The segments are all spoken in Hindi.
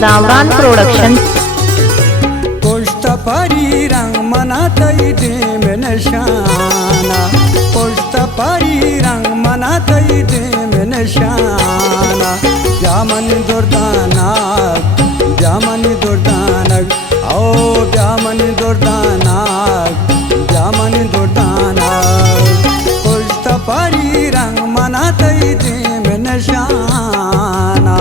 गावरान प्रोडक्शन। पोस्ट परी रंग मनातई देम नशाना, पोस्ट परी रंग मनातई देम नशाना। ब्यामनी दुर्दानक, ब्यामनी दुर्दानक, ओ ब्यामनी दुर्दानक, ब्यामनी दुर्दानक। पोस्ट परी रंग मनातई देम नशाना।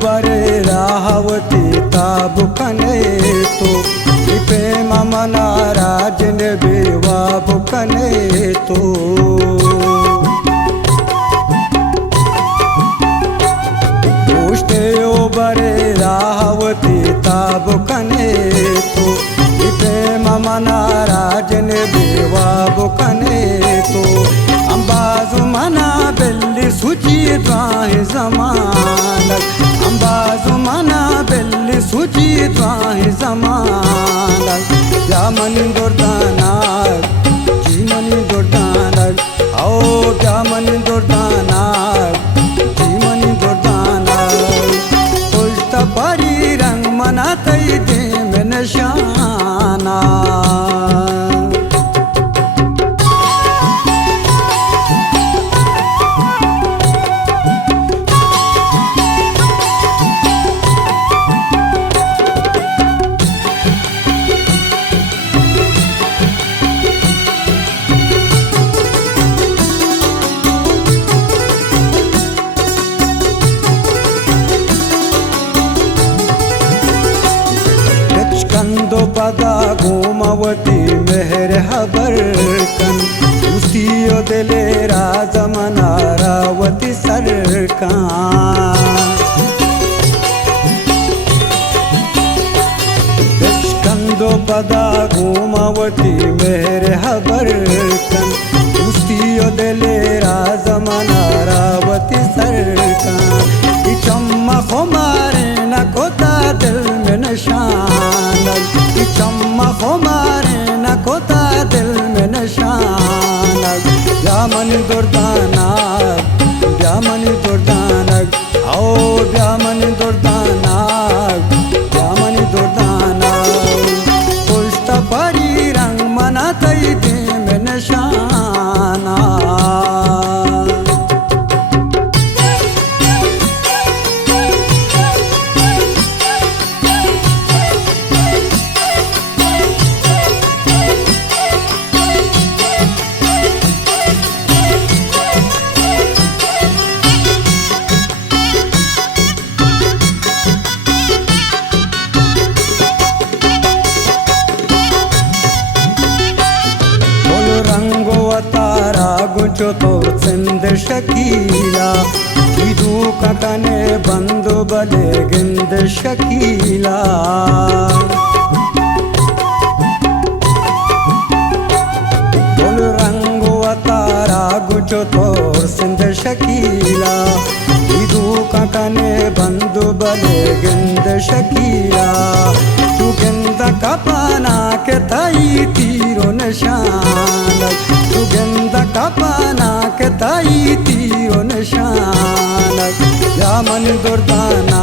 बरे राहवती ताब कने तो प्रेम मनाराज ने बेवाब कने तो। बरे राहवती ताब कने तो प्रेम मनाराज ने बेवाब कने तो। अंबाजु मना बेल्ली सुची द्वाहि जमानक, अंबाजु मना बेल्ली सुची द्वाहि जमानक। ब्यामनी दुर्दानक, जीमनी दुर्दानक, आओ ब्यामनी दुर्दानक, जीमनी दुर्दानक। पुष्ट परी रंग मनातई देम नशाना। कंदो पदा घूमवती मेहर हबर कन, उसियो दिले राजमना रावती सरकार। कंदो पदा घूमवती मेहर हबर कन, उसियो दिले राजमना रावती सरकार। चम्मा खुमारे न कोता दिल में नशानक, चम्मा खुमारे न कोता दिल में नशानक। ब्यामनी दुर्दानक, ब्यामनी दुर्दानक, आओ ब्यामनी दुर्दानक, ब्यामनी दुर्दानक। पुष्ट परी रंग मनातई देम नशाना। गुचो तो सिंध शकीला, ईदू कने बंदो बले गिंद शकीला। बोल रंगो तारा गुचो तो सिंध शकीला, ईदू कने बंदो बले गिंद शकीला। तू गिंद कपाना के ताई तीरो निशानक, तू गिंद कपाना के ताई तीरो निशानक। ब्यामनी दुर्दानक,